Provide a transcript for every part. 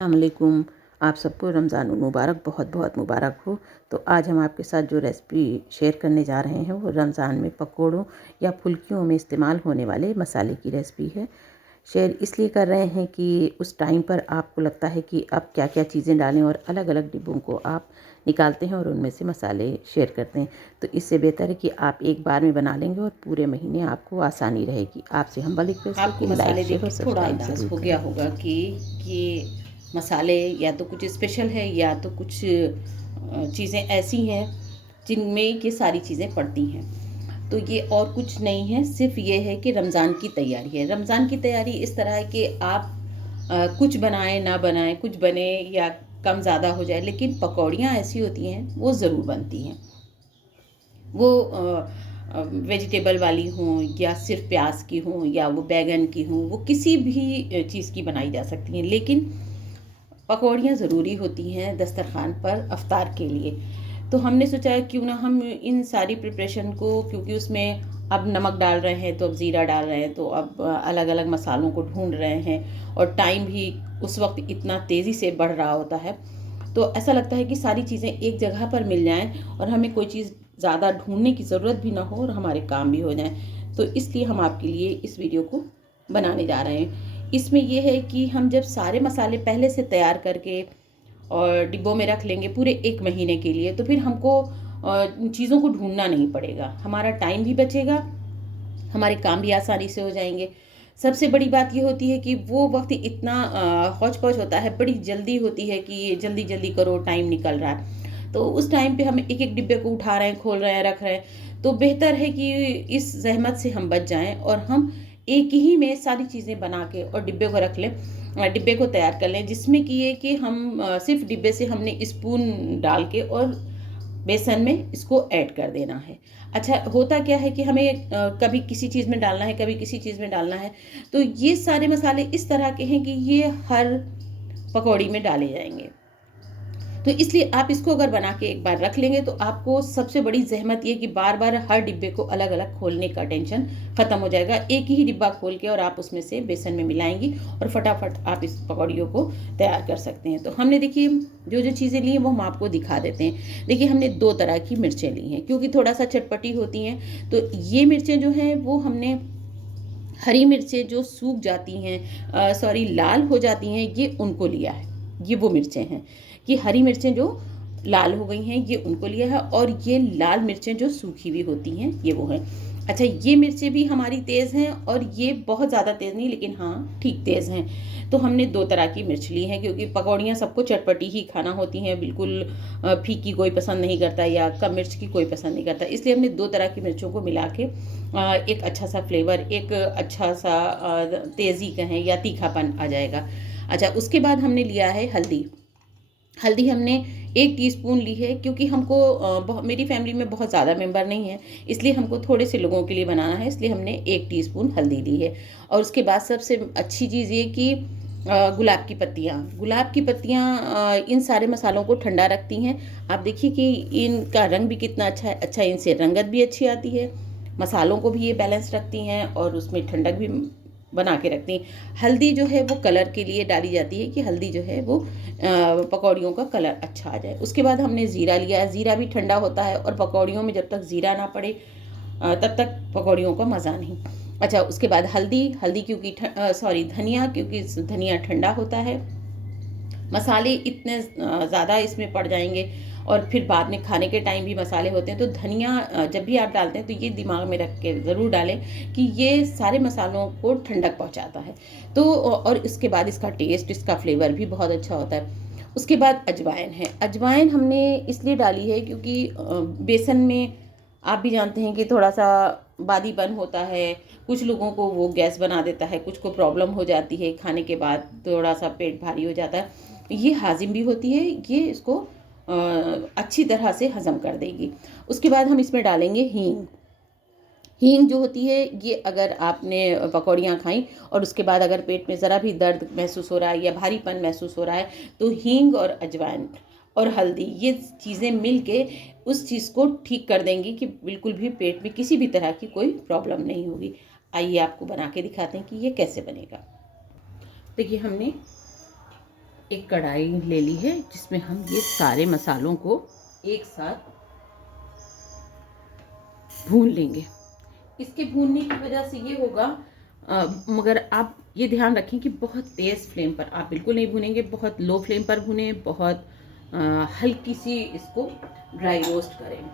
अस्सलामुअलैकुम। आप सबको रमज़ान मुबारक, बहुत बहुत मुबारक हो। तो आज हम आपके साथ जो रेसिपी शेयर करने जा रहे हैं वो रमज़ान में पकोड़ों या फुल्कियों में इस्तेमाल होने वाले मसाले की रेसिपी है। शेयर इसलिए कर रहे हैं कि उस टाइम पर आपको लगता है कि अब क्या क्या चीज़ें डालें, और अलग अलग डिब्बों को आप निकालते हैं और उनमें से मसाले शेयर करते हैं। तो इससे बेहतर है कि आप एक बार में बना लेंगे और पूरे महीने आपको आसानी रहेगी। आपसे हम्बल रिक्वेस्ट है आपको कि मसाले लाइक, शेयर देख और के थोड़ा सब्सक्राइब अंदाज़ ज़रूर हो गया करें। होगा कि ये मसाले या तो कुछ स्पेशल है या तो कुछ चीज़ें ऐसी हैं जिनमें ये सारी चीज़ें पड़ती हैं। तो ये और कुछ नहीं है, सिर्फ ये है कि रमज़ान की तैयारी है। रमज़ान की तैयारी इस तरह है कि आप कुछ बनाएं ना बनाएं, कुछ बने या कम ज़्यादा हो जाए, लेकिन पकौड़ियाँ ऐसी होती हैं वो ज़रूर बनती हैं। वो वेजिटेबल वाली हों या सिर्फ प्याज की हों या वो बैगन की हों, वो किसी भी चीज़ की बनाई जा सकती हैं, लेकिन पकौड़ियाँ ज़रूरी होती हैं दस्तरखान पर अफ्तार के लिए। तो हमने सोचा क्यों ना हम इन सारी प्रिपरेशन को, क्योंकि उसमें अब नमक डाल रहे हैं तो अब ज़ीरा डाल रहे हैं, तो अब अलग अलग मसालों को ढूंढ रहे हैं, और टाइम भी उस वक्त इतना तेज़ी से बढ़ रहा होता है। तो ऐसा लगता है कि सारी चीज़ें एक जगह पर मिल जाएं और हमें कोई चीज़ ज़्यादा ढूंढने की ज़रूरत भी ना हो और हमारे काम भी हो जाएं। तो इसलिए हम आपके लिए इस वीडियो को बनाने जा रहे हैं। इसमें यह है कि हम जब सारे मसाले पहले से तैयार करके और डिब्बों में रख लेंगे पूरे 1 महीने के लिए, तो फिर हमको चीज़ों को ढूंढना नहीं पड़ेगा, हमारा टाइम भी बचेगा, हमारे काम भी आसानी से हो जाएंगे। सबसे बड़ी बात ये होती है कि वो वक्त इतना हौच-पौच होता है, बड़ी जल्दी होती है कि ये जल्दी जल्दी करो, टाइम निकल रहा है। तो उस टाइम पे हम एक एक डिब्बे को उठा रहे हैं, खोल रहे हैं, रख रहे हैं। तो बेहतर है कि इस जहमत से हम बच जाएं और हम एक ही में सारी चीज़ें बना के और डिब्बे को रख लें, डिब्बे को तैयार कर लें, जिसमें कि ये कि हम सिर्फ डिब्बे से हमने स्पून डाल के और बेसन में इसको ऐड कर देना है। अच्छा, होता क्या है कि हमें कभी किसी चीज़ में डालना है, कभी किसी चीज़ में डालना है। तो ये सारे मसाले इस तरह के हैं कि ये हर पकौड़ी में डाले जाएँगे। तो इसलिए आप इसको अगर बना के एक बार रख लेंगे तो आपको सबसे बड़ी ज़हमत ये कि बार-बार हर डिब्बे को अलग-अलग खोलने का टेंशन ख़त्म हो जाएगा। एक ही डिब्बा खोल के और आप उसमें से बेसन में मिलाएँगी और फटाफट आप इस पकौड़ियों को तैयार कर सकते हैं। तो हमने देखिए जो-जो चीज़ें ली हैं वो हम आपको दिखा देते हैं। देखिए, हमने 2 तरह की मिर्चें ली हैं क्योंकि थोड़ा-सा चटपटी होती हैं। तो ये मिर्चें जो हैं वो हमने हरी मिर्चें जो सूख जाती हैं, लाल हो जाती हैं, ये उनको लिया है। ये वो मिर्चें हैं कि हरी मिर्चें जो लाल हो गई हैं ये उनको लिया है, और ये लाल मिर्चें जो सूखी हुई होती हैं ये वो हैं। अच्छा, ये मिर्चें भी हमारी तेज़ हैं और ये बहुत ज़्यादा तेज़ नहीं, लेकिन हाँ ठीक तेज़ हैं। तो हमने 2 तरह की मिर्च ली हैं क्योंकि पकौड़ियाँ सबको चटपटी ही खाना होती हैं, बिल्कुल फीकी कोई पसंद नहीं करता या कम मिर्च की कोई पसंद नहीं करता। इसलिए हमने 2 तरह की मिर्चों को मिला के एक अच्छा सा फ्लेवर, एक अच्छा सा तेज़ी कहें या तीखापन आ जाएगा। अच्छा, उसके बाद हमने लिया है हल्दी। हल्दी हमने 1 टीस्पून ली है क्योंकि हमको मेरी फैमिली में बहुत ज़्यादा मेंबर नहीं है, इसलिए हमको थोड़े से लोगों के लिए बनाना है, इसलिए हमने 1 टीस्पून हल्दी ली है। और उसके बाद सबसे अच्छी चीज़ ये कि गुलाब की पत्तियाँ इन सारे मसालों को ठंडा रखती हैं। आप देखिए कि इनका रंग भी कितना अच्छा है। अच्छा, इनसे रंगत भी अच्छी आती है, मसालों को भी ये बैलेंस रखती हैं और उसमें ठंडक भी बना के रखती हैं। हल्दी जो है वो कलर के लिए डाली जाती है कि हल्दी जो है वो पकौड़ियों का कलर अच्छा आ जाए। उसके बाद हमने ज़ीरा लिया है। ज़ीरा भी ठंडा होता है और पकौड़ियों में जब तक ज़ीरा ना पड़े तब तक पकौड़ियों का मज़ा नहीं। अच्छा, उसके बाद हल्दी क्योंकि धनिया, क्योंकि धनिया ठंडा होता है। मसाले इतने ज़्यादा इसमें पड़ जाएँगे और फिर बाद में खाने के टाइम भी मसाले होते हैं, तो धनिया जब भी आप डालते हैं तो ये दिमाग में रख के ज़रूर डालें कि ये सारे मसालों को ठंडक पहुँचाता है। तो और इसके बाद इसका टेस्ट, इसका फ्लेवर भी बहुत अच्छा होता है। उसके बाद अजवाइन है। अजवाइन हमने इसलिए डाली है क्योंकि बेसन में आप भी जानते हैं कि थोड़ा-सा बादीपन होता है, कुछ लोगों को वो गैस बना देता है, कुछ को प्रॉब्लम हो जाती है, खाने के बाद थोड़ा-सा पेट भारी हो जाता है। ये हाज़िम भी होती है, ये इसको अच्छी तरह से हज़म कर देगी। उसके बाद हम इसमें डालेंगे हींग। हींग जो होती है, ये अगर आपने पकौड़ियाँ खाई और उसके बाद अगर पेट में ज़रा भी दर्द महसूस हो रहा है या भारीपन महसूस हो रहा है, तो हींग और अजवाइन और हल्दी ये चीज़ें मिल के उस चीज़ को ठीक कर देंगी कि बिल्कुल भी पेट में किसी भी तरह की कोई प्रॉब्लम नहीं होगी। आइए आपको बना के दिखाते हैं कि ये कैसे बनेगा। देखिए, हमने एक कढ़ाई ले ली है जिसमें हम ये सारे मसालों को एक साथ भून लेंगे। इसके भूनने की वजह से ये होगा, मगर आप ये ध्यान रखें कि बहुत तेज़ फ्लेम पर आप बिल्कुल नहीं भूनेंगे, बहुत लो फ्लेम पर भुनें, बहुत हल्की सी इसको ड्राई रोस्ट करें।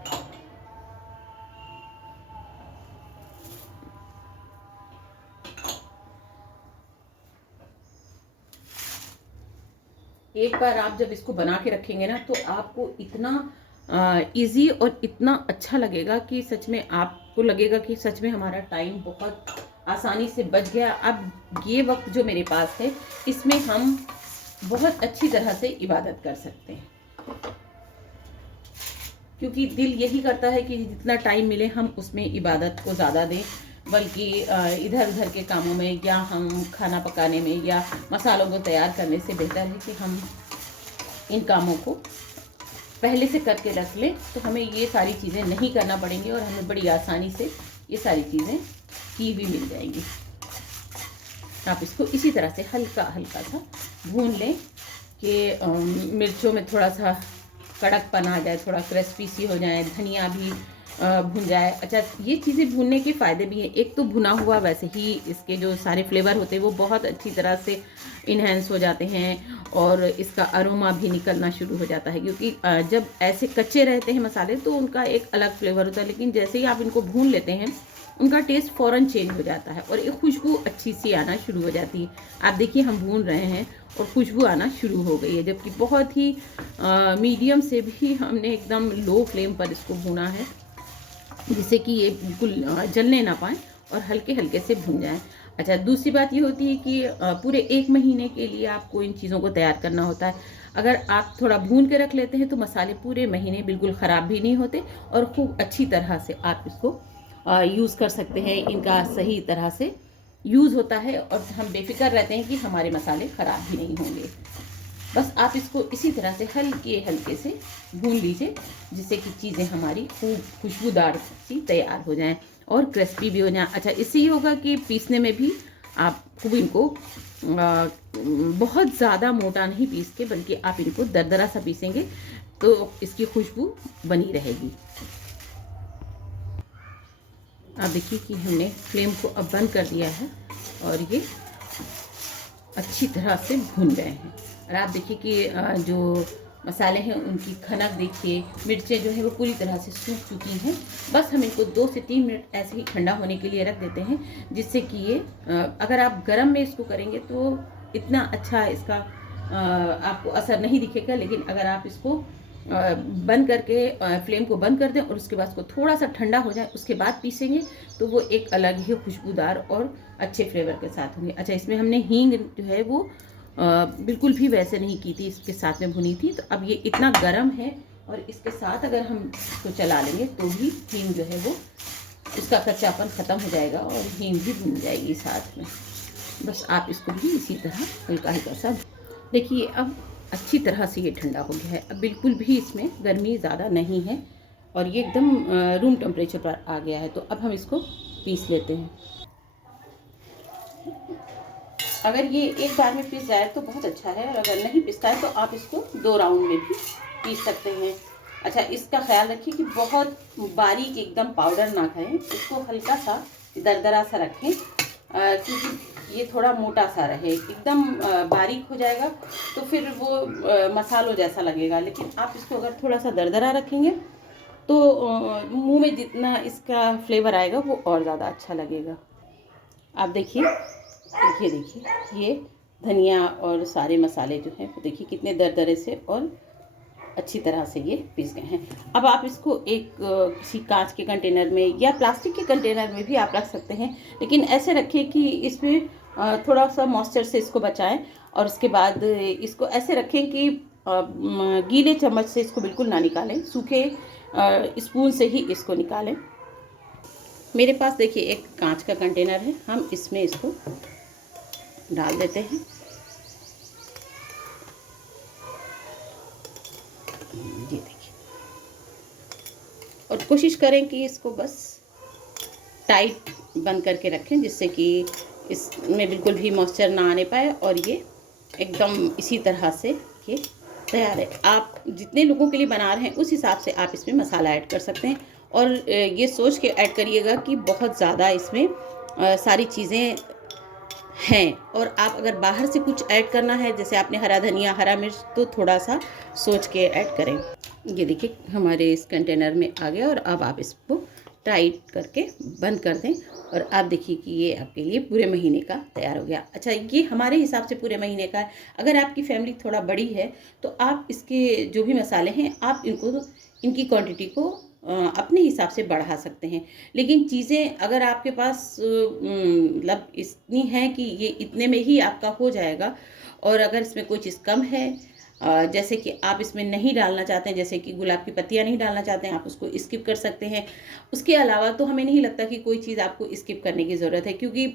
एक बार आप जब इसको बना के रखेंगे ना तो आपको इतना इजी और इतना अच्छा लगेगा कि सच में आपको लगेगा कि सच में हमारा टाइम बहुत आसानी से बच गया। अब ये वक्त जो मेरे पास है इसमें हम बहुत अच्छी तरह से इबादत कर सकते हैं, क्योंकि दिल यही करता है कि जितना टाइम मिले हम उसमें इबादत को ज़्यादा दें, बल्कि इधर उधर के कामों में या हम खाना पकाने में या मसालों को तैयार करने से बेहतर है कि हम इन कामों को पहले से करके रख लें, तो हमें ये सारी चीज़ें नहीं करना पड़ेंगी और हमें बड़ी आसानी से ये सारी चीज़ें की हुई मिल जाएंगी। आप इसको इसी तरह से हल्का हल्का सा भून लें कि मिर्चों में थोड़ा सा कड़कपन आ जाए, थोड़ा क्रिस्पी सी हो जाए, धनिया भी भुन जाए। अच्छा, ये चीज़ें भूनने के फ़ायदे भी हैं। एक तो भुना हुआ वैसे ही इसके जो सारे फ्लेवर होते हैं वो बहुत अच्छी तरह से इन्हेंस हो जाते हैं और इसका अरोमा भी निकलना शुरू हो जाता है, क्योंकि जब ऐसे कच्चे रहते हैं मसाले तो उनका एक अलग फ्लेवर होता है, लेकिन जैसे ही आप इनको भून लेते हैं उनका टेस्ट फ़ौरन चेंज हो जाता है और एक खुशबू अच्छी सी आना शुरू हो जाती है। आप देखिए हम भून रहे हैं और खुशबू आना शुरू हो गई है, जबकि बहुत ही मीडियम से भी हमने एकदम लो फ्लेम पर इसको भूना है, जिससे कि ये बिल्कुल जलने ना पाए और हल्के हल्के से भून जाए। अच्छा, दूसरी बात ये होती है कि पूरे 1 महीने के लिए आपको इन चीज़ों को तैयार करना होता है। अगर आप थोड़ा भून के रख लेते हैं तो मसाले पूरे महीने बिल्कुल ख़राब भी नहीं होते और खूब अच्छी तरह से आप इसको यूज़ कर सकते हैं। इनका सही तरह से यूज़ होता है और हम बेफिक्र रहते हैं कि हमारे मसाले ख़राब भी नहीं होंगे। बस आप इसको इसी तरह से हल्के हल्के से भून लीजिए, जिससे कि चीज़ें हमारी खूब खुशबूदार सी तैयार हो जाएं और क्रिस्पी भी हो जाएं। अच्छा, इससे ये होगा कि पीसने में भी आप खूब इनको बहुत ज़्यादा मोटा नहीं पीस के, बल्कि आप इनको दरदरा सा पीसेंगे तो इसकी खुशबू बनी रहेगी। आप देखिए कि हमने फ्लेम को अब बंद कर दिया है और ये अच्छी तरह से भुन गए हैं। और आप देखिए कि जो मसाले हैं उनकी खनक देखिए, मिर्चें जो है वो पूरी तरह से सूख चुकी हैं। बस हम इनको 2 से 3 मिनट ऐसे ही ठंडा होने के लिए रख देते हैं, जिससे कि ये अगर आप गरम में इसको करेंगे तो इतना अच्छा इसका आपको असर नहीं दिखेगा, लेकिन अगर आप इसको बंद करके फ्लेम को बंद कर दें और उसके बाद उसको थोड़ा सा ठंडा हो जाए उसके बाद पीसेंगे तो वो एक अलग ही खुशबूदार और अच्छे फ्लेवर के साथ होंगे। अच्छा, इसमें हमने हींग जो है वो बिल्कुल भी वैसे नहीं की थी, इसके साथ में भुनी थी। तो अब ये इतना गर्म है और इसके साथ अगर हम इसको चला लेंगे तो भी हींग जो है वो उसका कच्चापन ख़त्म हो जाएगा और हींग भी भुन जाएगी साथ में। बस आप इसको भी इसी तरह हल्का हल्का सा देखिए। अब अच्छी तरह से ये ठंडा हो गया है, अब बिल्कुल भी इसमें गर्मी ज़्यादा नहीं है और ये एकदम रूम टेम्परेचर पर आ गया है। तो अब हम इसको पीस लेते हैं। अगर ये एक बार में पीस जाए तो बहुत अच्छा है, और अगर नहीं पिसता है तो आप इसको 2 राउंड में भी पीस सकते हैं। अच्छा, इसका ख्याल रखिए कि बहुत बारीक एकदम पाउडर ना करें, इसको हल्का सा दरदरा सा रखें, क्योंकि ये थोड़ा मोटा सा रहे। एकदम बारीक हो जाएगा तो फिर वो मसालों जैसा लगेगा, लेकिन आप इसको अगर थोड़ा सा दरदरा रखेंगे तो मुंह में जितना इसका फ्लेवर आएगा वो और ज़्यादा अच्छा लगेगा। आप देखिए, ये देखिए ये धनिया और सारे मसाले जो हैं वो देखिए कितने दरदरे से और अच्छी तरह से ये पीस गए हैं। अब आप इसको एक किसी कांच के कंटेनर में या प्लास्टिक के कंटेनर में भी आप रख सकते हैं, लेकिन ऐसे रखें कि इसमें थोड़ा सा मॉइस्चर से इसको बचाएं और उसके बाद इसको ऐसे रखें कि गीले चम्मच से इसको बिल्कुल ना निकालें, सूखे स्पून से ही इसको निकालें। मेरे पास देखिए एक कांच का कंटेनर है, हम इसमें इसको डाल देते हैं। ये देखिए, और कोशिश करें कि इसको बस टाइट बंद करके रखें, जिससे कि इसमें बिल्कुल भी मॉइस्चर ना आने पाए और ये एकदम इसी तरह से ये तैयार है। आप जितने लोगों के लिए बना रहे हैं उस हिसाब से आप इसमें मसाला ऐड कर सकते हैं, और ये सोच के ऐड करिएगा कि बहुत ज़्यादा इसमें सारी चीज़ें हैं। और आप अगर बाहर से कुछ ऐड करना है, जैसे आपने हरा धनिया, हरा मिर्च, तो थोड़ा सा सोच के ऐड करें। ये देखिए हमारे इस कंटेनर में आ गया, और अब आप इसको टाइट करके बंद कर दें, और आप देखिए कि ये आपके लिए पूरे महीने का तैयार हो गया। अच्छा, ये हमारे हिसाब से पूरे महीने का है। अगर आपकी फैमिली थोड़ा बड़ी है तो आप इसके जो भी मसाले हैं आप इनकी क्वांटिटी को अपने हिसाब से बढ़ा सकते हैं। लेकिन चीज़ें अगर आपके पास मतलब इतनी हैं कि ये इतने में ही आपका हो जाएगा, और अगर इसमें कोई चीज़ कम है, जैसे कि आप इसमें नहीं डालना चाहते हैं, जैसे कि गुलाब की पत्तियां नहीं डालना चाहते हैं, आप उसको स्किप कर सकते हैं। उसके अलावा तो हमें नहीं लगता कि कोई चीज़ आपको स्किप करने की ज़रूरत है, क्योंकि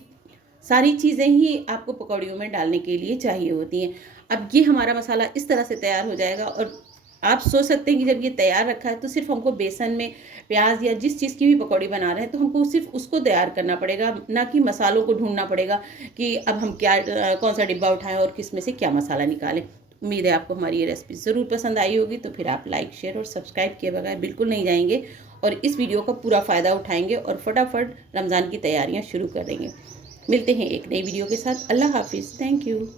सारी चीज़ें ही आपको पकौड़ियों में डालने के लिए चाहिए होती हैं। अब ये हमारा मसाला इस तरह से तैयार हो जाएगा, और आप सोच सकते हैं कि जब ये तैयार रखा है तो सिर्फ हमको बेसन में प्याज या जिस चीज़ की भी पकौड़ी बना रहे हैं तो हमको सिर्फ उसको तैयार करना पड़ेगा, ना कि मसालों को ढूंढना पड़ेगा कि अब हम क्या कौन सा डिब्बा उठाएं और किस में से क्या मसाला निकालें। उम्मीद है आपको हमारी ये रेसिपी ज़रूर पसंद आई होगी, तो फिर आप लाइक, शेयर और सब्सक्राइब किए बगैर बिल्कुल नहीं जाएंगे, और इस वीडियो का पूरा फ़ायदा उठाएंगे और फटाफट रमज़ान की तैयारियाँ शुरू कर देंगे। मिलते हैं एक नई वीडियो के साथ। अल्लाह हाफिज़। Thank you.